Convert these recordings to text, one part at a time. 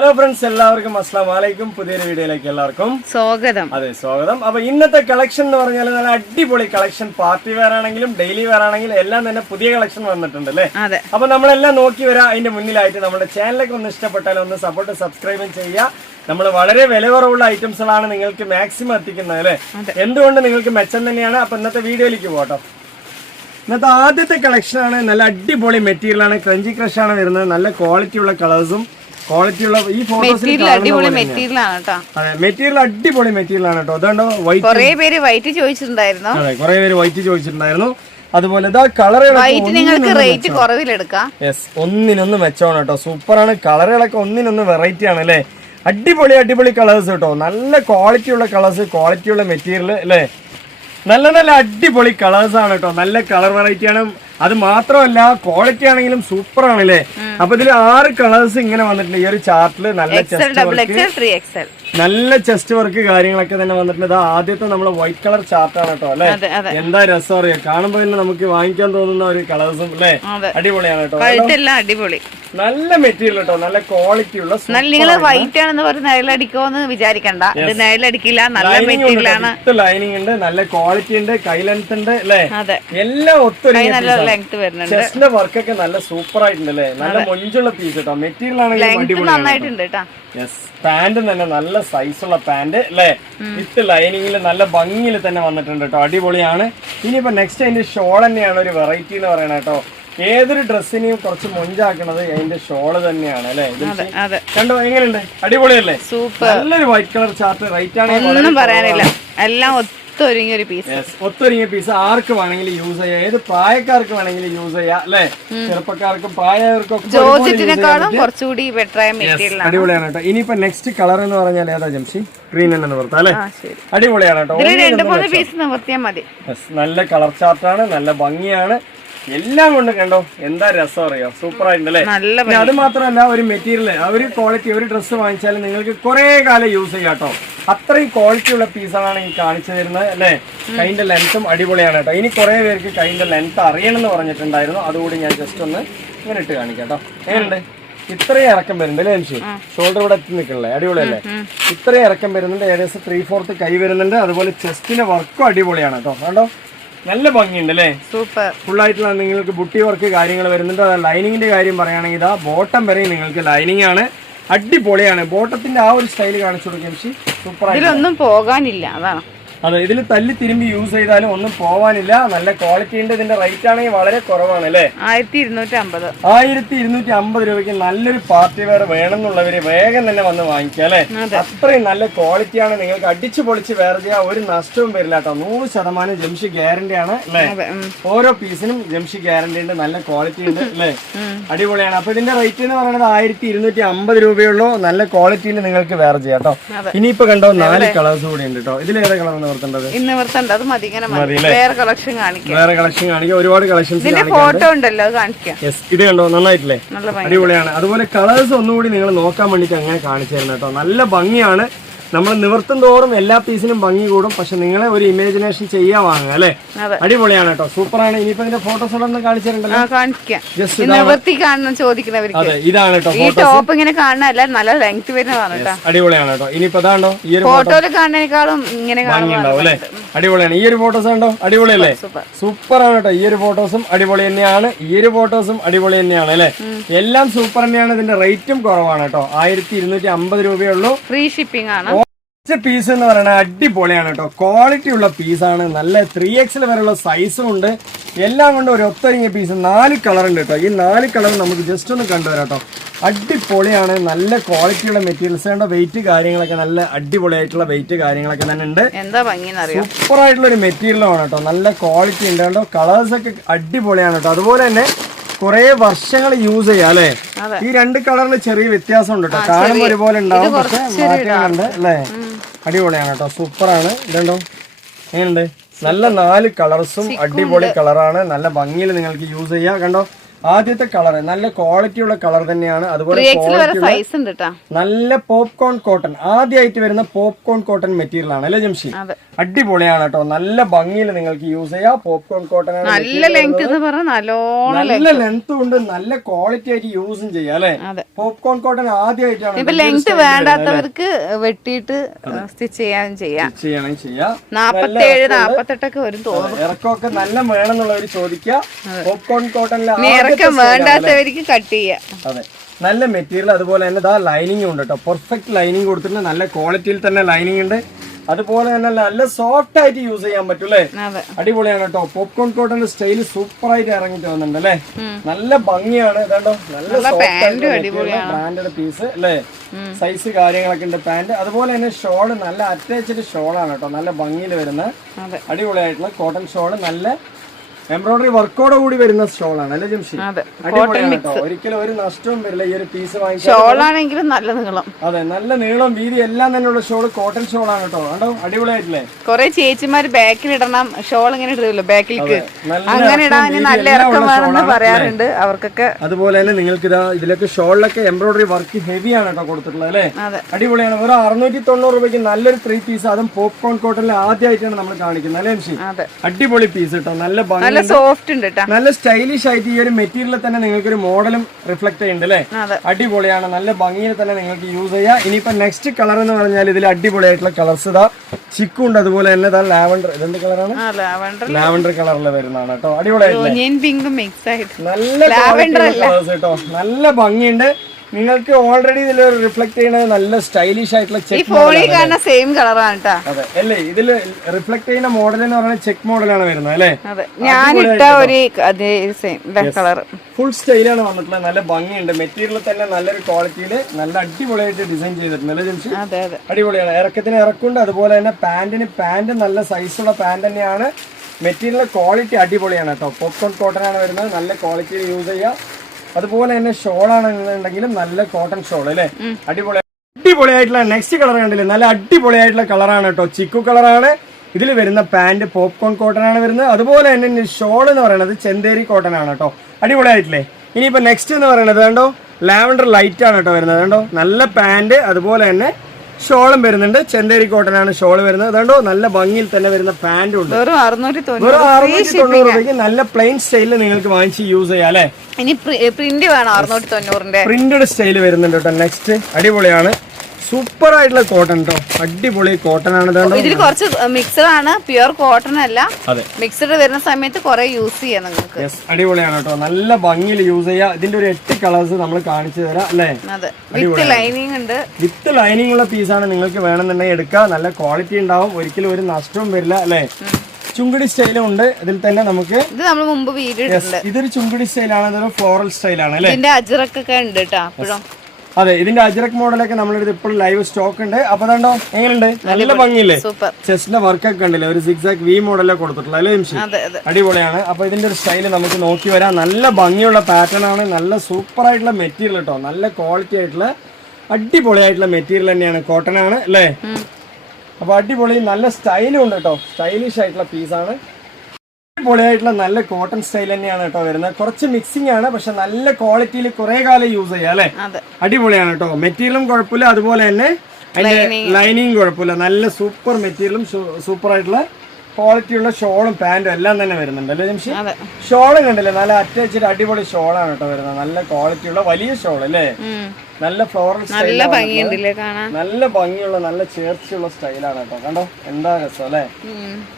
Hello friends, എല്ലാവർക്കും അസ്സലാമു അലൈക്കും. പുതിയൊരു വീഡിയോയിലേക്ക് എല്ലാവർക്കും സ്വാഗതം. അതെ, സ്വാഗതം. അപ്പൊ ഇന്നത്തെ കളക്ഷൻ എന്ന് പറഞ്ഞാൽ നല്ല അടിപൊളി കളക്ഷൻ. പാർട്ടി വെയർ ആണെങ്കിലും ഡെയിലി വെയർ ആണെങ്കിലും എല്ലാം തന്നെ പുതിയ കളക്ഷൻ വന്നിട്ടുണ്ട് അല്ലേ? അപ്പൊ നമ്മളെല്ലാം നോക്കി വരാം. അതിന്റെ മുന്നിലായിട്ട് നമ്മുടെ ചാനലൊക്കെ ഒന്ന് ഇഷ്ടപ്പെട്ടാലും ഒന്ന് സബ്സ്ക്രൈബും ചെയ്യുക. നമ്മൾ വളരെ വില കുറവുള്ള ഐറ്റംസുകളാണ് നിങ്ങൾക്ക് മാക്സിമം എത്തിക്കുന്നത് അല്ലേ? എന്തുകൊണ്ട് നിങ്ങൾക്ക് മെച്ചം തന്നെയാണ്. അപ്പൊ ഇന്നത്തെ വീഡിയോയിലേക്ക് പോട്ടോ. ഇന്നത്തെ ആദ്യത്തെ കളക്ഷൻ ആണ്. നല്ല അടിപൊളി മെറ്റീരിയൽ ആണ്. ക്രഞ്ചി ക്രഷ് ആണ് വരുന്നത്. നല്ല ക്വാളിറ്റി ഉള്ള കളേഴ്സും ക്വാളിറ്റിയുള്ള ഈ ഫോട്ടോസിൽ അടിപൊളി മെറ്റീരിയൽ ആണ് കേട്ടോ. അതെ, മെറ്റീരിയൽ അടിപൊളി മെറ്റീരിയൽ ആണ് കേട്ടോ. അതുകൊണ്ടോ വൈറ്റ് കുറെ പേര് വൈറ്റ് ചോദിച്ചിട്ടുണ്ടായിരുന്നു. അതെ, കുറെ പേര് വൈറ്റ് ചോദിച്ചിട്ടുണ്ടായിരുന്നു. അതുപോലെ ഇതാ വൈറ്റ് നിങ്ങൾക്ക് റേറ്റ് കുറവിലെടുക്കാം. യെസ്, ഒന്നിനൊന്ന് മെച്ചമാണ് കേട്ടോ. സൂപ്പറാണ്. കളറുകളൊക്കെ ഒന്നിനൊന്ന് വെറൈറ്റി ആണ് അല്ലേ? അടിപൊളി കളേഴ്സ് കേട്ടോ. നല്ല ക്വാളിറ്റി ഉള്ള കളേഴ്സ്, ക്വാളിറ്റി ഉള്ള മെറ്റീരിയൽ അല്ലേ? നല്ല അടിപൊളി കളേഴ്സ് ആണ് കേട്ടോ. നല്ല കളർ വെറൈറ്റി ആണ്. അത് മാത്രമല്ല ക്വാളിറ്റി ആണെങ്കിലും സൂപ്പർ ആണല്ലേ? അപ്പൊ ഇതിൽ 6 കളേഴ്സ് ഇങ്ങനെ വന്നിട്ടുണ്ട് ഈ ഒരു ചാർട്ടില്. നല്ല ചെസ്റ്റ് വർക്ക് കാര്യങ്ങളൊക്കെ തന്നെ വന്നിട്ടുണ്ട്. ആദ്യത്തെ നമ്മള് വൈറ്റ് കളർ ചാർട്ടാണ് കേട്ടോ അല്ലെ? എന്താ രസം അറിയാം, കാണുമ്പോ തന്നെ നമുക്ക് വാങ്ങിക്കാൻ തോന്നുന്ന ഒരു കളേഴ്സും അല്ലെ? അടിപൊളിയാണ് കേട്ടോ. അടിപൊളി നല്ല മെറ്റീരിയൽ കേട്ടോ. നല്ല ക്വാളിറ്റി ഉള്ള. നിങ്ങൾ വൈറ്റ് ആണെന്ന് പറഞ്ഞ് നിഴലടിക്കുമെന്ന് വിചാരിക്കണ്ട. ഇത് നിഴലടിക്കില്ല. നല്ല മെറ്റീരിയൽ ആണ്. ലൈനിങ് ഉണ്ട്, നല്ല ക്വാളിറ്റി ഉണ്ട്, കൈ ലെങ്ത് ഉണ്ട് അല്ലെ? എല്ലാം ഒത്തൊരുങ്ങി ചെസ്റ്റിന്റെ വർക്കൊക്കെ നല്ല സൂപ്പർ ആയിട്ടുണ്ട് അല്ലേ? നല്ല മൊഞ്ചുള്ള പീസ് കേട്ടോ. മെറ്റീരിയൽ ആണെങ്കിൽ പാന്റ് തന്നെ നല്ല സൈസുള്ള പാന്റ് അല്ലേ? വിത്ത് ലൈനിങ്ങിൽ നല്ല ഭംഗിയിൽ തന്നെ വന്നിട്ടുണ്ട് കേട്ടോ. അടിപൊളിയാണ്. ഇനിയിപ്പോ നെക്സ്റ്റ് അതിന്റെ ഷോൾ തന്നെയാണ് ഒരു വെറൈറ്റി എന്ന് പറയുന്നത് കേട്ടോ. ഏതൊരു ഡ്രസ്സിനെയും കുറച്ച് മൊഞ്ചാക്കണത് അതിന്റെ ഷോള് തന്നെയാണ് അല്ലെ? കണ്ടോ എങ്ങനെയുണ്ട്? അടിപൊളിയല്ലേ? നല്ലൊരു വൈറ്റ് കളർ ചാർട്ട്. റൈറ്റ് ആണെങ്കിൽ പറയാനില്ല, എല്ലാം ഒത്തൊരുങ്ങിയ പീസ്. ആർക്ക് വേണമെങ്കിലും യൂസ് ചെയ്യാം. ഏത് പ്രായക്കാർക്ക് വേണമെങ്കിലും യൂസ് ചെയ്യാം അല്ലെ? ചെറുപ്പക്കാർക്കും പ്രായവർക്കും അടിപൊളിയാണ് കേട്ടോ. ഇനിയിപ്പോ നെക്സ്റ്റ് കളർ എന്ന് പറഞ്ഞാൽ ഏതാ ജംഷി? ഗ്രീൻ എന്ന് പുറത്ത് അല്ലെ? അടിപൊളിയാണ് കേട്ടോ. നല്ല കളർ ചാർട്ടാണ്, നല്ല ഭംഗിയാണ്. എല്ലാം കൊണ്ട് കണ്ടോ എന്താ രസം അറിയോ? സൂപ്പർ ആയിട്ടുണ്ടല്ലേ? അത് മാത്രമല്ല ഒരു മെറ്റീരിയൽ, ഒരു ക്വാളിറ്റി, ഒരു ഡ്രസ്സ് വാങ്ങിച്ചാലും നിങ്ങൾക്ക് കുറെ കാലം യൂസ് ചെയ്യാം കേട്ടോ. അത്രയും ക്വാളിറ്റി ഉള്ള പീസാണ് ഈ കാണിച്ചു തരുന്നത് അല്ലേ? കൈന്റെ ലെങ്ത്തും അടിപൊളിയാണ് കേട്ടോ. ഇനി കുറെ പേർക്ക് കൈന്റെ ലെങ്ത് അറിയണമെന്ന് പറഞ്ഞിട്ടുണ്ടായിരുന്നു. അതുകൂടി ഞാൻ ജസ്റ്റ് ഒന്ന് ഇങ്ങനെ ഇട്ട് കാണിക്കാം കേട്ടോ. എങ്ങനെയുണ്ട്? ഇത്രയും ഇറക്കം വരുന്നുണ്ട് അല്ലേ മനുഷ്യ? ഷോൾഡർ ഇവിടെ എത്തി നിൽക്കണല്ലേ? അടിപൊളിയല്ലേ? ഇത്രയും ഇറക്കം വരുന്നുണ്ട്. ഏകദേശം 3/4 കൈ വരുന്നുണ്ട്. അതുപോലെ ചെസ്റ്റിന്റെ വർക്കും അടിപൊളിയാണ് കേട്ടോ. കണ്ടോ നല്ല ഭംഗിയുണ്ട് അല്ലേ? സൂപ്പർ. ഫുൾ ആയിട്ടുള്ള നിങ്ങൾക്ക് ബുട്ടി വർക്ക് കാര്യങ്ങൾ വരുന്നുണ്ട്. ലൈനിങ്ങിന്റെ കാര്യം പറയുകയാണെങ്കിൽ ഇതാ ബോട്ടം വരെ നിങ്ങൾക്ക് ലൈനിങ് ആണ്. അടിപൊളിയാണ്. ബോട്ടത്തിന്റെ ആ ഒരു സ്റ്റൈൽ കാണിച്ചു കൊടുക്കും. സൂപ്പർ ആയിട്ട് ഒന്നും പോകാനില്ല. അതാണ്. അതെ, ഇതിൽ തല്ലി തിരുമ്പി യൂസ് ചെയ്താലും ഒന്നും പോവാനില്ല. നല്ല ക്വാളിറ്റി ഉണ്ട്. ഇതിന്റെ റേറ്റ് ആണെങ്കിൽ വളരെ കുറവാണ് അല്ലേ? 1250 രൂപയ്ക്ക് നല്ലൊരു പാർട്ടി വെയർ വേണമെന്നുള്ളവര് വേഗം തന്നെ വന്ന് വാങ്ങിക്കാം അല്ലെ? അത്രയും നല്ല ക്വാളിറ്റിയാണ്. നിങ്ങൾക്ക് അടിച്ചു പൊളിച്ച് വെയർ ചെയ്യാൻ ഒരു നഷ്ടവും വരില്ല കേട്ടോ. 100% ജംഷി ഗ്യാരണ്ടി ആണ് അല്ലെ? ഓരോ പീസിനും ജംഷി ഗ്യാരണ്ടി ഉണ്ട്. നല്ല ക്വാളിറ്റി ഉണ്ട് അല്ലെ? അടിപൊളിയാണ്. അപ്പൊ ഇതിന്റെ റേറ്റ് എന്ന് പറയുന്നത് 1250 രൂപയുള്ളൂ. നല്ല ക്വാളിറ്റിയിൽ നിങ്ങൾക്ക് വെയർ ചെയ്യാം കേട്ടോ. ഇനിയിപ്പോ കണ്ടോ 4 കളേഴ്സ് കൂടി ഉണ്ട് കേട്ടോ. ഇതിൽ ഏതാ കളർ? വേറെ കളക്ഷൻ കാണിക്കാം. ഒരുപാട് കളക്ഷൻസ് ഫോട്ടോ ഉണ്ടല്ലോ, അത് കാണിക്കാം. ഇത് കണ്ടോ നന്നായിട്ടില്ലേ? അടിപൊളിയാണ്. അതുപോലെ കളേഴ്സ് ഒന്നുകൂടി നിങ്ങൾ നോക്കാൻ വേണ്ടിട്ട് അങ്ങനെ കാണിച്ചു തരുന്നത് കേട്ടോ. നല്ല ഭംഗിയാണ്. നമ്മൾ നിവർത്തും തോറും എല്ലാ പീസിനും ഭംഗി കൂടും. പക്ഷെ നിങ്ങളെ ഒരു ഇമാജിനേഷൻ ചെയ്യാൻ വാങ്ങുക അല്ലെ? അടിപൊളിയാണ് കേട്ടോ. സൂപ്പറാണ്. ഇനിയിപ്പോ ഇതിന്റെ ഫോട്ടോസ് ഒന്ന് കാണിച്ചിട്ടുണ്ടല്ലോ. അതെ, ഇതാണ് കേട്ടോ. ടോപ്പ് ഇങ്ങനെ കാണാനല്ല, നല്ല ലെങ്ത് വരുന്നതാണ് കേട്ടോ. അടിപൊളിയാണ് കേട്ടോ. ഇനിയിപ്പോ അതാണ്ടോ ഈ ഒരു ഫോട്ടോയിൽ കാണുന്നതിനേക്കാളും ഇങ്ങനെ ഭംഗിയുണ്ടാവും അല്ലെ? അടിപൊളിയാണ്. ഈ ഒരു ഫോട്ടോസ് കണ്ടോ? അടിപൊളിയല്ലേ? സൂപ്പറാണ് കേട്ടോ. ഈ ഒരു ഫോട്ടോസും അടിപൊളി തന്നെയാണ്. ഈ ഒരു ഫോട്ടോസും അടിപൊളി തന്നെയാണ് അല്ലെ? എല്ലാം സൂപ്പർ തന്നെയാണ്. ഇതിന്റെ റേറ്റും കുറവാണ് കേട്ടോ. 1250 രൂപയുള്ളൂ. ഫ്രീ ഷിപ്പിംഗ് ആണ്. പീസ് എന്ന് പറയുന്നത് അടിപൊളിയാണ് കേട്ടോ. ക്വാളിറ്റി ഉള്ള പീസാണ്. നല്ല 3XL വരെയുള്ള സൈസും ഉണ്ട്. എല്ലാം കൊണ്ട് ഒരു ഒത്തൊരുങ്ങിയ പീസ്. 4 കളർ ഉണ്ട് കേട്ടോ. ഈ 4 കളർ നമുക്ക് ജസ്റ്റ് ഒന്ന് കണ്ടുവരാം കേട്ടോ. അടിപൊളിയാണ്. നല്ല ക്വാളിറ്റിയുള്ള മെറ്റീരിയൽസ് ഉണ്ട്. വെയിറ്റ് കാര്യങ്ങളൊക്കെ നല്ല അടിപൊളിയായിട്ടുള്ള വെയിറ്റ് കാര്യങ്ങളൊക്കെ തന്നെ ഉണ്ട്. സൂപ്പർ ആയിട്ടുള്ള ഒരു മെറ്റീരിയലാണ് കേട്ടോ. നല്ല ക്വാളിറ്റി ഉണ്ട് കേട്ടോ. കളേഴ്സ് ഒക്കെ അടിപൊളിയാണ് കേട്ടോ. അതുപോലെ തന്നെ കുറെ വർഷങ്ങൾ യൂസ് ചെയ്യാം അല്ലെ? ഈ 2 കളറിൽ ചെറിയ വ്യത്യാസം ഉണ്ട് കേട്ടോ. കാണുമ്പോൾ ഒരുപോലെ ഉണ്ടാവും, പക്ഷെ മാറ്റങ്ങളുണ്ട് അല്ലേ? അടിപൊളിയാണ് കേട്ടോ. സൂപ്പറാണ്. ഇതുണ്ടോ എങ്ങനെയുണ്ട്? നല്ല 4 കളേഴ്സും അടിപൊളി കളറാണ്. നല്ല ഭംഗിയിൽ നിങ്ങൾക്ക് യൂസ് ചെയ്യാം. കണ്ടോ ആദ്യത്തെ കളർ നല്ല ക്വാളിറ്റി ഉള്ള കളർ തന്നെയാണ്. അതുപോലെ സൈസ് ഉണ്ട് ട്ടോ. നല്ല പോപ്കോൺ കോട്ടൺ, ആദ്യമായിട്ട് വരുന്ന പോപ്കോൺ കോട്ടൺ മെറ്റീരിയൽ ആണ് അല്ലേ ജംഷി? അടിപൊളിയാണ് കേട്ടോ, നല്ല ഭംഗിയിൽ നിങ്ങൾക്ക് യൂസ് ചെയ്യാം. പോപ്കോൺ കോട്ടൺ ആണ്, നല്ല ലെങ്ത് എന്ന് പറഞ്ഞാൽ നല്ല ലെങ്ത് ഉണ്ട്, നല്ല ക്വാളിറ്റി ആയിട്ട് യൂസും ചെയ്യാം അല്ലെ. പോപ്കോൺ കോട്ടൺ ആദ്യമായിട്ടാണ്. ലെങ്ത് വേണ്ടാത്തവർക്ക് വെട്ടിയിട്ട് സ്റ്റിച്ച് ചെയ്യാം. 47, 48 വരും തോന്നുന്നു. ഇറക്കമൊക്കെ നല്ല വേണമെന്നുള്ളവർ ചോദിക്കാം. പോപ്കോൺ കോട്ടണിൽ ഇറക്കം വേണ്ടാത്തവർക്ക് കട്ട് ചെയ്യാം. അതെ, നല്ല മെറ്റീരിയൽ. അതുപോലെ തന്നെ ഇതാ ലൈനിങ് ഉണ്ട് കേട്ടോ, പെർഫെക്റ്റ് ലൈനിങ് കൊടുത്തിട്ടുണ്ട്, നല്ല ക്വാളിറ്റിയിൽ തന്നെ ലൈനിങ് ഉണ്ട്. അതുപോലെ തന്നെ നല്ല സോഫ്റ്റ് ആയിട്ട് യൂസ് ചെയ്യാൻ പറ്റും അല്ലേ. അടിപൊളിയാണ് കേട്ടോ. പോപ്കോൺ കോട്ടന്റെ സ്റ്റൈല് സൂപ്പർ ആയിട്ട് ഇറങ്ങിട്ട് വന്നിട്ടുണ്ട് അല്ലേ. നല്ല ഭംഗിയാണ്, ഇതാണ്ടോ നല്ല ബ്രാൻഡഡ് പീസ് അല്ലേ. സൈസ് കാര്യങ്ങളൊക്കെ ഉണ്ട് പാന്റ്. അതുപോലെ തന്നെ ഷോള് നല്ല അറ്റാച്ച്ഡ് ഷോളാണ് കേട്ടോ, നല്ല ഭംഗിയിൽ വരുന്ന അടിപൊളിയായിട്ടുള്ള കോട്ടൺ ഷോള്, നല്ല എംബ്രോയിഡറി വർക്കോട് കൂടി വരുന്ന ഷോളാണ് അല്ലേ ജംഷി? അടിപൊളിയാണ് കേട്ടോ, ഒരിക്കലും ഒരു നഷ്ടവും വരില്ല ഈ ഒരു പീസ് വാങ്ങിച്ചാൽ. നല്ല നീളം, അതെ നല്ല നീളം വീതി എല്ലാം തന്നെയുള്ള ഷോള്, കോട്ടൺ ഷോളാണ് കേട്ടോ. കണ്ടോ അടിപൊളിയായിട്ടില്ലേ. കൊറേ ചേച്ചിമാര് ബാക്കിൽ ഇടണം, ഷോൾ ഇങ്ങനെ ഇടുമല്ലോ ബാക്കിലേക്ക്, അങ്ങനെ ഇടാൻ നല്ല ഇറക്കം വേണമെന്ന് പറയാറുണ്ട് അവർക്കൊക്കെ. അതുപോലെ തന്നെ നിങ്ങൾക്ക് ഇതാ ഇതിലൊക്കെ ഷോളിലൊക്കെ എംബ്രോയിഡറി വർക്ക് ഹെവി ആണ് കേട്ടോ കൊടുത്തിട്ടുള്ളത് അല്ലേ. അടിപൊളിയാണ്. ഒരു 690 രൂപയ്ക്ക് നല്ലൊരു 3 പീസ്, അതും പോപ്കോൺ കോട്ടണിൽ ആദ്യമായിട്ടാണ് നമ്മൾ കാണിക്കുന്നത് അല്ലേ ജംഷി? അടിപൊളി പീസ് കേട്ടോ, നല്ല ഭംഗി, സോഫ്റ്റ് ഉണ്ട്, നല്ല സ്റ്റൈലിഷ് ആയിട്ട് ഈ ഒരു മെറ്റീരിയൽ തന്നെ നിങ്ങൾക്ക് ഒരു മോഡലും റിഫ്ലക്ട് ചെയ്യുന്നുണ്ട് അല്ലേ. അടിപൊളിയാണ്, നല്ല ഭംഗിയിൽ തന്നെ നിങ്ങൾക്ക് യൂസ് ചെയ്യാം. ഇനിയിപ്പോ നെക്സ്റ്റ് കളർ എന്ന് പറഞ്ഞാൽ ഇതിൽ അടിപൊളിയായിട്ടുള്ള കളേഴ്സ് ഇതാ ചിക്കു ഉണ്ട്, അതുപോലെ തന്നെ ഇതാ ലാവൻഡർ. ഇതെന്ത് കളറാണ്? ലാവൻഡർ കളറിൽ വരുന്നതാണ് കേട്ടോ. അടിപൊളിയായിട്ട് നല്ല കളേഴ്സ് കേട്ടോ, നല്ല ഭംഗിയുണ്ട്. നിങ്ങൾക്ക് ഓൾറെഡി ഇതിൽ റിഫ്ലക്ട് ചെയ്യുന്നത് നല്ല സ്റ്റൈലിഷ് ആയിട്ടുള്ള ചെക്ക് സെയിം കളറാണ്. അതെ അല്ലേ, ഇതിൽ റിഫ്ലക്ട് ചെയ്യുന്ന മോഡൽ എന്ന് പറയുന്നത് ചെക്ക് മോഡലാണ് വരുന്നത് അല്ലേ. ഫുൾ സ്റ്റൈലാണ് വന്നിട്ടുള്ളത്, നല്ല ഭംഗിയുണ്ട്. മെറ്റീരിയൽ തന്നെ നല്ലൊരു ക്വാളിറ്റിയിൽ നല്ല അടിപൊളിയായിട്ട് ഡിസൈൻ ചെയ്തിട്ടുണ്ട് അല്ലേ ജംഷി? അടിപൊളിയാണ്. ഇറക്കത്തിന് ഇറക്കുണ്ട്, അതുപോലെ തന്നെ പാന്റ് നല്ല സൈസുള്ള പാന്റ് തന്നെയാണ്. മെറ്റീരിയൽ ക്വാളിറ്റി അടിപൊളിയാണ് കേട്ടോ. പോപ്കോൺ കോട്ടൺ ആണ് വരുന്നത്, നല്ല ക്വാളിറ്റിയിൽ യൂസ് ചെയ്യാം. അതുപോലെ തന്നെ ഷോൾ ആണെന്നുണ്ടെങ്കിലും നല്ല കോട്ടൺ ഷോൾ അല്ലേ. അടിപൊളിയായിട്ടുള്ള നെക്സ്റ്റ് കളർ കണ്ടില്ലേ, നല്ല അടിപൊളിയായിട്ടുള്ള കളറാണ് കേട്ടോ, ചിക്കു കളറാണ്. ഇതിൽ വരുന്ന പാന്റ് പോപ്കോൺ കോട്ടൺ ആണ് വരുന്നത്. അതുപോലെ തന്നെ ഷോൾ എന്ന് പറയുന്നത് ചെന്തേരി കോട്ടൺ ആണ് കേട്ടോ. അടിപൊളിയായിട്ടില്ലേ. ഇനിയിപ്പോ നെക്സ്റ്റ് എന്ന് പറയുന്നത് കണ്ടോ, ലാവൻഡർ ലൈറ്റ് ആണ് കേട്ടോ വരുന്നത്. കണ്ടോ നല്ല പാന്റ്, അതുപോലെ തന്നെ ഷോളും വരുന്നുണ്ട്. ചെന്തേരി കോട്ടൺ ആണ് ഷോൾ വരുന്നത്. അതുകൊണ്ടോ നല്ല ഭംഗിയിൽ തന്നെ വരുന്ന പാന്റും ഉണ്ട്. വെറും 690 രൂപയ്ക്ക് നല്ല പ്ലെയിൻ സ്റ്റൈലിൽ നിങ്ങൾക്ക് വാങ്ങിച്ച് യൂസ് ചെയ്യാം അല്ലെ. ഇനി പ്രിന്റ് വേണം 690. പ്രിന്റഡ് സ്റ്റൈല് വരുന്നുണ്ട് കേട്ടോ. നെക്സ്റ്റ് അടിപൊളിയാണ്, സൂപ്പർ ആയിട്ടുള്ള കോട്ടൺ കേട്ടോ, അടിപൊളി കോട്ടൺ ആണ്. ഇതിൽ കുറച്ച് മിക്സഡ് ആണ്, പ്യുവർ കോട്ടൺ അല്ല. മിക്സഡ് വരുന്ന സമയത്ത് കുറെ യൂസ് ചെയ്യാം നിങ്ങൾക്ക്. അടിപൊളിയാണ് കേട്ടോ, നല്ല ഭംഗിയിൽ യൂസ് ചെയ്യാം. ഇതിന്റെ ഒരു 8 കളേഴ്സ് നമ്മൾ കാണിച്ചു തരാം അല്ലേ. വിത്ത് ലൈനിങ് ഉണ്ട്, വിത്ത് ലൈനിങ് ഉള്ള പീസാണ്. നിങ്ങൾക്ക് വേണമെന്നുണ്ടെങ്കിൽ എടുക്കാം, നല്ല ക്വാളിറ്റി ഉണ്ടാവും, ഒരിക്കലും ഒരു നഷ്ടവും വരില്ല അല്ലേ. ചുങ്കടി സ്റ്റൈലും ഉണ്ട് ഇതിൽ തന്നെ. നമുക്ക് ഇത് നമ്മൾ മുമ്പ് വീഡിയോ ഇട്ടിട്ടുണ്ട്. ഇതൊരു ചുങ്കടി സ്റ്റൈലാണ്, ഇതൊരു ഫ്ലോറൽ സ്റ്റൈലാണ് അല്ലേ. ഇതിന്റെ അജ്രക്കൊക്കെ ഉണ്ട് കേട്ടോ അപ്പോഴും. അതെ, ഇതിന്റെ അജ്രക് മോഡലൊക്കെ നമ്മളെടുത്ത് ഇപ്പോൾ ലൈവ് സ്റ്റോക്ക് ഉണ്ട്. അപ്പൊ കണ്ടോ എങ്ങനെയുണ്ട്, നല്ല ഭംഗിയില്ലേ. ചെസ്റ്റിന്റെ വർക്കൊക്കെ ഉണ്ടല്ലേ, ഒരു സിക്സാക് വി മോഡലൊക്കെ കൊടുത്തിട്ടുള്ള അല്ലേ ജംഷി? അടിപൊളിയാണ്. അപ്പൊ ഇതിന്റെ ഒരു സ്റ്റൈല് നമുക്ക് നോക്കി വരാം. നല്ല ഭംഗിയുള്ള പാറ്റേൺ ആണ്, നല്ല സൂപ്പർ ആയിട്ടുള്ള മെറ്റീരിയൽ കേട്ടോ, നല്ല ക്വാളിറ്റി ആയിട്ടുള്ള അടിപൊളിയായിട്ടുള്ള മെറ്റീരിയൽ തന്നെയാണ്, കോട്ടൺ ആണ് അല്ലേ. അപ്പൊ അടിപൊളി, നല്ല സ്റ്റൈലും ഉണ്ട് കേട്ടോ, സ്റ്റൈലിഷ് ആയിട്ടുള്ള പീസാണ്. അടിപൊളിയായിട്ടുള്ള നല്ല കോട്ടൺ സ്റ്റൈൽ തന്നെയാണ് കേട്ടോ വരുന്നത്. കുറച്ച് മിക്സിംഗ് ആണ്, പക്ഷെ നല്ല ക്വാളിറ്റിയിൽ കുറെ കാലം യൂസ് ചെയ്യാം അല്ലെ. അടിപൊളിയാണ് കേട്ടോ, മെറ്റീരിയലും കുഴപ്പമില്ല, അതുപോലെ തന്നെ അതിന്റെ ലൈനിങ് കുഴപ്പമില്ല. നല്ല സൂപ്പർ മെറ്റീരിയലും സൂപ്പർ ആയിട്ടുള്ള ക്വാളിറ്റിയുള്ള ഷോളും പാന്റും എല്ലാം തന്നെ വരുന്നുണ്ട് അല്ലേ ജംഷി? ഷോളും കണ്ടില്ലേ, നല്ല അറ്റാച്ച്ഡ് അടിപൊളി ഷോളാണ് കേട്ടോ വരുന്നത്, നല്ല ക്വാളിറ്റിയുള്ള വലിയ ഷോൾ അല്ലേ. നല്ല ഫ്ലോറൽ സ്റ്റൈൽ, നല്ല ഭംഗിയുള്ള നല്ല ചേർച്ചയുള്ള സ്റ്റൈലാണ് കേട്ടോ. കണ്ടോ എന്താ രസം അല്ലെ.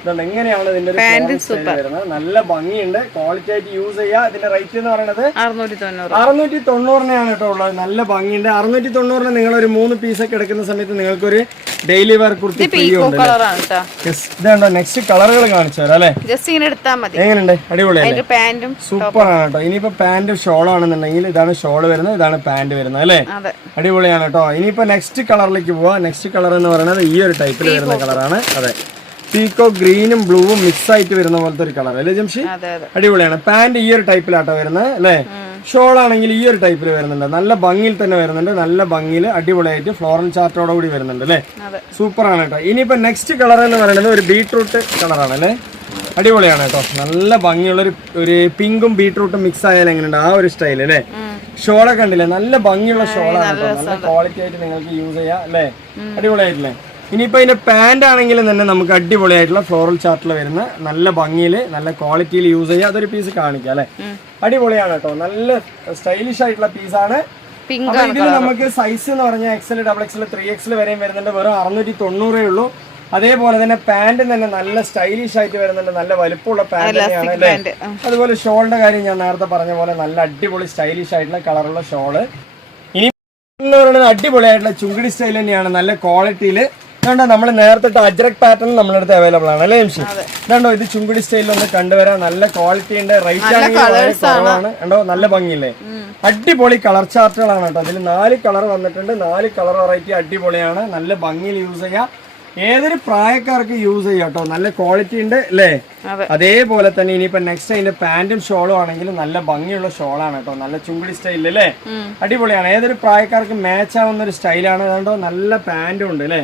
ഇതുകൊണ്ട് എങ്ങനെയാണ് ഇതിന്റെ വരുന്നത്, നല്ല ഭംഗിയുണ്ട്, ക്വാളിറ്റി ആയിട്ട് യൂസ് ചെയ്യാം. ഇതിന്റെ റേറ്റ് എന്ന് പറയുന്നത് 690 കേട്ടോ ഉള്ളത്. നല്ല ഭംഗിയുണ്ട്. 690 നിങ്ങൾ ഒരു 3 പീസൊക്കെ എടുക്കുന്ന സമയത്ത് നിങ്ങൾക്ക് ഒരു ഡെയിലി വെയർ കുർത്തി ഇതുണ്ടോ. നെക്സ്റ്റ് കളറുകൾ കാണിച്ചു തരാം അല്ലെ. എങ്ങനെയുണ്ട്, അടിപൊളിയല്ലേ, സൂപ്പർ ആണ് കേട്ടോ. ഇനിയിപ്പോ പാന്റ് ഷോൾ ആണെന്നുണ്ടെങ്കിൽ ഇതാണ് ഷോൾ വരുന്നത്, ഇതാണ് പാന്റ് വരുന്നത് അല്ലെ. അടിപൊളിയാണ് കേട്ടോ. ഇനിയിപ്പോ നെക്സ്റ്റ് കളറിലേക്ക് പോവാ. നെക്സ്റ്റ് കളർ എന്ന് പറയുന്നത് ഈ ഒരു ടൈപ്പിൽ വരുന്ന കളറാണ്. അതെ, പീക്കോ ഗ്രീനും ബ്ലൂവും മിക്സ് ആയിട്ട് വരുന്ന പോലത്തെ ഒരു കളർ അല്ലേ ജംഷി? അടിപൊളിയാണ്. പാന്റ് ഈ ഒരു ടൈപ്പിലാട്ടോ വരുന്നത് അല്ലേ. ഷോൾ ആണെങ്കിൽ ഈ ഒരു ടൈപ്പിൽ വരുന്നുണ്ട്, നല്ല ഭംഗിയിൽ തന്നെ വരുന്നുണ്ട്, നല്ല ഭംഗിയിൽ അടിപൊളിയായിട്ട് ഫ്ലോറൽ ചാർട്ടോടെ കൂടി വരുന്നുണ്ട് അല്ലേ. സൂപ്പർ ആണ് കേട്ടോ. ഇനിയിപ്പോ നെക്സ്റ്റ് കളർ എന്ന് പറയുന്നത് ഒരു ബീട്രൂട്ട് കളറാണ് അല്ലേ. അടിപൊളിയാണ് കേട്ടോ. നല്ല ഭംഗിയുള്ള ഒരു പിങ്കും ബീട്രൂട്ടും മിക്സ് ആയാലും എങ്ങനെയുണ്ട് ആ ഒരു സ്റ്റൈൽ അല്ലേ. ഷോളൊക്കെ കണ്ടില്ലേ, നല്ല ഭംഗിയുള്ള ഷോളാണ് കേട്ടോ. നല്ല ക്വാളിറ്റി ആയിട്ട് നിങ്ങൾക്ക് യൂസ് ചെയ്യാം അല്ലേ. അടിപൊളിയായിട്ടില്ലേ. ഇനിയിപ്പോ ഇതിന്റെ പാന്റ് ആണെങ്കിലും തന്നെ നമുക്ക് അടിപൊളിയായിട്ടുള്ള ഫ്ലോറൽ ചാർട്ടിൽ വരുന്ന നല്ല ഭംഗിയിൽ നല്ല ക്വാളിറ്റിയിൽ യൂസ് ചെയ്യാം. അതൊരു പീസ് കാണിക്കാം അല്ലെ. അടിപൊളിയാണ് കേട്ടോ. നല്ല സ്റ്റൈലിഷ് ആയിട്ടുള്ള പീസാണ്. ഇതിൽ നമുക്ക് സൈസ് എന്ന് പറഞ്ഞാൽ XL, XXL, 3XL വരെയും വരുന്നുണ്ട്. വെറും 690 ഉള്ളൂ. അതേപോലെ തന്നെ പാന്റ് തന്നെ നല്ല സ്റ്റൈലിഷ് ആയിട്ട് വരുന്നുണ്ട്. നല്ല വലുപ്പമുള്ള പാന്റ് തന്നെയാണ് അല്ലേ. അതുപോലെ ഷോളിന്റെ കാര്യം ഞാൻ നേരത്തെ പറഞ്ഞ പോലെ നല്ല അടിപൊളി സ്റ്റൈലിഷ് ആയിട്ടുള്ള കളറുള്ള ഷോള്. ഇനി എന്ന് പറയുന്നത് അടിപൊളിയായിട്ടുള്ള ചുങ്കിടി സ്റ്റൈൽ തന്നെയാണ്. നല്ല ക്വാളിറ്റിയില് ഇതുണ്ടോ. നമ്മൾ നേരത്തെ അജ്രക് പാറ്റേൺ നമ്മളടുത്ത് അവൈലബിൾ ആണ് അല്ലേ ജംഷി. ഇതുണ്ടോ, ഇത് ചുങ്കിടി സ്റ്റൈലിൽ ഒന്ന് കണ്ടുവരാം. നല്ല ക്വാളിറ്റി ഉണ്ട്. റേറ്റ് ആണെങ്കിൽ കുറവാണ്. ഉണ്ടോ, നല്ല ഭംഗിയില്ലേ. അടിപൊളി കളർ ചാർട്ടുകളാണ് കേട്ടോ. അതിൽ 4 കളർ വന്നിട്ടുണ്ട്. 4 കളർ വെറൈറ്റി അടിപൊളിയാണ്. നല്ല ഭംഗിയിൽ യൂസ് ചെയ്യാം. ഏതൊരു പ്രായക്കാർക്ക് യൂസ് ചെയ്യാം കേട്ടോ. നല്ല ക്വാളിറ്റി ഉണ്ട് അല്ലേ. അതേപോലെ തന്നെ ഇനിയിപ്പോ നെക്സ്റ്റ് അതിന്റെ പാന്റും ഷോളും ആണെങ്കിലും നല്ല ഭംഗിയുള്ള ഷോളാണ് കേട്ടോ. നല്ല ചുങ്കിടി സ്റ്റൈലിൽ അല്ലേ. അടിപൊളിയാണ്. ഏതൊരു പ്രായക്കാർക്ക് മാച്ച് ആവുന്ന ഒരു സ്റ്റൈലാണ്. അതുകൊണ്ടോ നല്ല പാന്റും ഉണ്ട് അല്ലേ.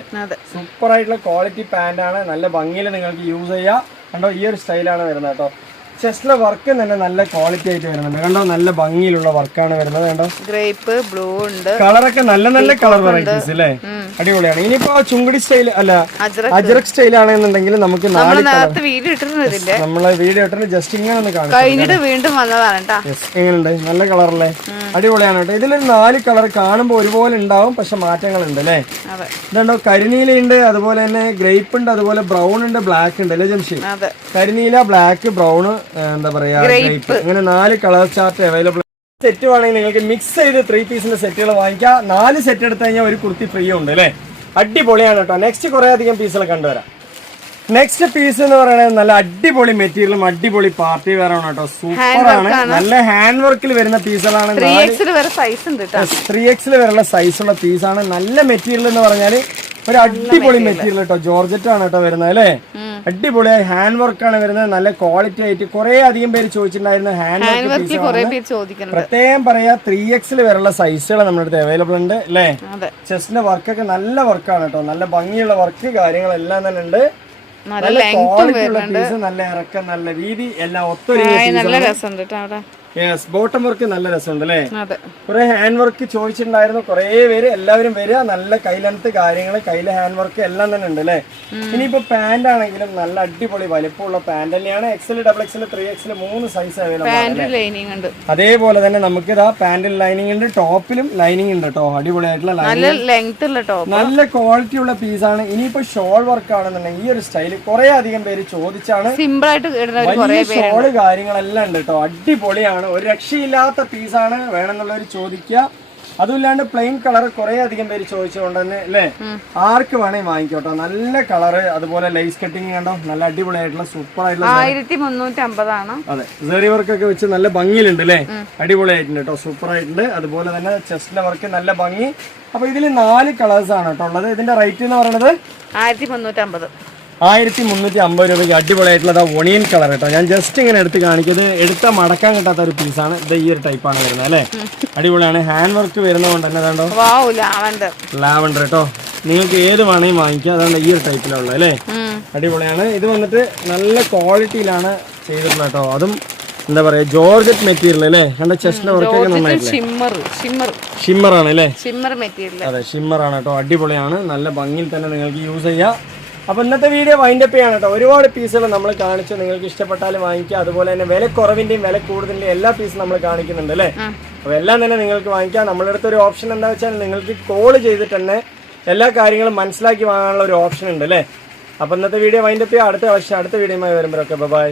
സൂപ്പർ ആയിട്ടുള്ള ക്വാളിറ്റി പാന്റാണ്. നല്ല ഭംഗിയിൽ നിങ്ങൾക്ക് യൂസ് ചെയ്യാം. കണ്ടോ, ഈ ഒരു സ്റ്റൈലാണ് വരുന്നത് കേട്ടോ. ചെസ്റ്റിലെ വർക്ക് തന്നെ നല്ല ക്വാളിറ്റി ആയിട്ട് വരുന്നുണ്ട്. കണ്ടോ, നല്ല ഭംഗിയിലുള്ള വർക്കാണ് വരുന്നത്. കണ്ടോ, ഗ്രേപ്പ് ബ്ലൂ ഉണ്ട്. കളറൊക്കെ നല്ല കളർ വെറൈറ്റീസ് അല്ലേ. അടിപൊളിയാണ്. ഇനിയിപ്പോ ചുങ്കിടി സ്റ്റൈൽ അല്ല അജ്രക് സ്റ്റൈൽ ആണെന്നുണ്ടെങ്കിൽ നമുക്ക് 4 നമ്മളെ വീഡിയോ ഇട്ടിട്ട് ജസ്റ്റ് ഇങ്ങനെ ഒന്ന് കാണിക്കാം. വീണ്ടും എങ്ങനെയുണ്ട്, നല്ല കളറല്ലേ. അടിപൊളിയാണ് കേട്ടോ. ഇതിലൊരു 4 കളർ കാണുമ്പോൾ ഒരുപോലെ ഉണ്ടാവും, പക്ഷെ മാറ്റങ്ങളുണ്ട് അല്ലേ. ഇതുണ്ടോ, കരിനീലയുണ്ട്, അതുപോലെ തന്നെ ഗ്രേപ്പ് ഉണ്ട്, അതുപോലെ ബ്രൗൺ ഉണ്ട്, ബ്ലാക്ക് ഉണ്ട് അല്ലേ ജംഷി. കരിനീല, ബ്ലാക്ക്, ബ്രൗൺ, എന്താ പറയാ ഗ്രേപ്പ്, ഇങ്ങനെ 4 കളർ ചാർട്ട് അവൈലബിൾ. സെറ്റ് വേണമെങ്കിൽ നിങ്ങൾക്ക് മിക്സ് ചെയ്ത് 3 പീസിന്റെ സെറ്റുകൾ വാങ്ങിക്കാം. 4 സെറ്റ് എടുത്തു കഴിഞ്ഞാൽ ഒരു കുർത്തി ഫ്രീ ഉണ്ട് അല്ലേ. അടിപൊളിയാണ് കേട്ടോ. നെക്സ്റ്റ് കുറെ അധികം പീസുകൾ കണ്ടുവരാം. നെക്സ്റ്റ് പീസ് എന്ന് പറയുന്നത് നല്ല അടിപൊളി മെറ്റീരിയലും അടിപൊളി പാർട്ടി വെയർ ആണ് കേട്ടോ. സൂപ്പറാണ്. നല്ല ഹാൻഡ് വർക്കിൽ വരുന്ന പീസുകളാണ്. 3XL വരെയുള്ള സൈസുള്ള പീസാണ്. നല്ല മെറ്റീരിയൽ എന്ന് പറഞ്ഞാല് ഒരു അടിപൊളി മെറ്റീരിയൽ കേട്ടോ. ജോർജറ്റ് ആണ് കേട്ടോ വരുന്നത് അല്ലേ. അടിപൊളിയായി ഹാൻഡ് വർക്ക് ആണ് വരുന്നത്. നല്ല ക്വാളിറ്റി ആയിട്ട് കുറെ അധികം പേര് ചോദിച്ചിട്ടുണ്ടായിരുന്നു ഹാൻഡ് വർക്ക്. പ്രത്യേകം പറയാ 3XL വരെയുള്ള സൈസുകൾ നമ്മുടെ അടുത്ത് അവൈലബിൾ ഉണ്ട് അല്ലേ. ചെസ്റ്റിന്റെ വർക്കൊക്കെ നല്ല വർക്കാണ് കേട്ടോ. നല്ല ഭംഗിയുള്ള വർക്ക് കാര്യങ്ങളെല്ലാം തന്നെ ഉണ്ട്. നല്ല ക്വാളിറ്റി ഉള്ള പീസ്, നല്ല ഇറക്കം, നല്ല വീതി എല്ലാം ഒത്തൊരുങ്ങി. ബോട്ടം വർക്ക് നല്ല രസമുണ്ട് അല്ലേ. കുറെ ഹാൻഡ് വർക്ക് ചോദിച്ചിട്ടുണ്ടായിരുന്നു കുറെ പേര്. എല്ലാവരും വരിക. നല്ല കൈലെങ്ത് കാര്യങ്ങൾ, കയ്യിലെ ഹാൻഡ് വർക്ക് എല്ലാം തന്നെ ഉണ്ട് അല്ലേ. ഇനിയിപ്പോ പാന്റ് ആണെങ്കിലും നല്ല അടിപൊളി വലിപ്പമുള്ള പാന്റ് തന്നെയാണ്. XL, XXL, 3XL 3 size available ആണ്. അതേപോലെ തന്നെ നമുക്ക് ഇതാ പാന്റിൽ ലൈനിങ് ഉണ്ട്, ടോപ്പിലും ലൈനിങ് ഉണ്ട് കേട്ടോ. അടിപൊളിയായിട്ടുള്ള നല്ല ക്വാളിറ്റി ഉള്ള പീസാണ്. ഇനിയിപ്പോ ഷോൾ വർക്ക് ആണെന്നുണ്ടെങ്കിൽ ഈ ഒരു സ്റ്റൈല് കുറെ അധികം പേര് ചോദിച്ചാണ്. സിമ്പിൾ ആയിട്ട് വലിയ ഷോള് കാര്യങ്ങളെല്ലാം ഉണ്ട് കേട്ടോ. അടിപൊളിയാണ്. ഒരു രക്ഷയില്ലാത്ത പീസാണ്. വേണമെന്നുള്ളവർ ചോദിക്കുക. അതുമില്ലാണ്ട് പ്ലെയിൻ കളർ കുറെ അധികം പേര് ചോദിച്ചുകൊണ്ട് തന്നെ അല്ലേ. ആർക്ക് വേണമെങ്കിൽ വാങ്ങിക്കോട്ടോ. നല്ല കളറ്, അതുപോലെ ലൈസ് കട്ടിങ് കണ്ടോ, നല്ല അടിപൊളിയായിട്ടുള്ള സൂപ്പർ ആയിട്ടുള്ള 1350 അതെ. സെറി വർക്ക് ഒക്കെ വെച്ച് നല്ല ഭംഗിയിലുണ്ട് അല്ലേ. അടിപൊളിയായിട്ടുണ്ട് കേട്ടോ. സൂപ്പർ ആയിട്ടുണ്ട്. അതുപോലെ തന്നെ ചെസ്റ്റിന്റെ വർക്ക് നല്ല ഭംഗി. അപ്പൊ ഇതിൽ 4 കളേഴ്സ് ആണ് കേട്ടോ ഉള്ളത്. ഇതിന്റെ റേറ്റ് എന്ന് പറയുന്നത് 1350. 1350 രൂപയ്ക്ക് അടിപൊളിയായിട്ടുള്ള ഒണിയൻ കളർ കേട്ടോ. ഞാൻ ജസ്റ്റ് ഇങ്ങനെ എടുത്ത് കാണിക്കുന്നത് എടുത്താൽ മടക്കാൻ കിട്ടാത്ത ഒരു പീസാണ്. ഇത് ഈ ഒരു ടൈപ്പാണ് വരുന്നത് അല്ലേ. അടിപൊളിയാണ്. ഹാൻഡ് വർക്ക് വരുന്നതുകൊണ്ട് തന്നെ അതുകൊണ്ടോ ലാവണ്ടർ കേട്ടോ. നിങ്ങൾക്ക് ഏത് വേണമെങ്കിൽ വാങ്ങിക്കാം. അതുകൊണ്ട് ഈ ഒരു ടൈപ്പിലുള്ള അല്ലേ. അടിപൊളിയാണ്. ഇത് വന്നിട്ട് നല്ല ക്വാളിറ്റിയിലാണ് ചെയ്തിട്ടുള്ളത് കേട്ടോ. അതും എന്താ പറയാ ജോർജറ്റ് മെറ്റീരിയൽ അല്ലേ. കണ്ട ചെസ്റ്റിന്റെ വർക്കൊക്കെ നന്നായിട്ടില്ലേ. ഷിമ്മർ ആണ് അല്ലേ. അതെ, ഷിമ്മർ ആണ് കേട്ടോ. അടിപൊളിയാണ്. നല്ല ഭംഗിയിൽ തന്നെ നിങ്ങൾക്ക് യൂസ് ചെയ്യാം. അപ്പൊ ഇന്നത്തെ വീഡിയോ വൈൻഡപ്പ് ചെയ്യാണ് കേട്ടോ. ഒരുപാട് പീസുകൾ നമ്മൾ കാണിച്ചു. നിങ്ങൾക്ക് ഇഷ്ടപ്പെട്ടാലും വാങ്ങിക്കുക. അതുപോലെ തന്നെ വില കുറവിന്റെയും വില കൂടുതലിന്റെയും എല്ലാ പീസും നമ്മൾ കാണിക്കുന്നുണ്ട് അല്ലേ. അപ്പൊ എല്ലാം തന്നെ നിങ്ങൾക്ക് വാങ്ങിക്കാം. നമ്മുടെ അടുത്ത് ഒരു ഓപ്ഷൻ എന്താ വെച്ചാൽ നിങ്ങൾക്ക് കോൾ ചെയ്തിട്ട് തന്നെ എല്ലാ കാര്യങ്ങളും മനസ്സിലാക്കി വാങ്ങാനുള്ള ഒരു ഓപ്ഷൻ ഉണ്ട് അല്ലേ. അപ്പൊ ഇന്നത്തെ വീഡിയോ വൈൻഡപ്പ് ചെയ്യാം. അടുത്ത വീഡിയോയുമായി വരുമ്പോഴൊക്കെ ബൈ.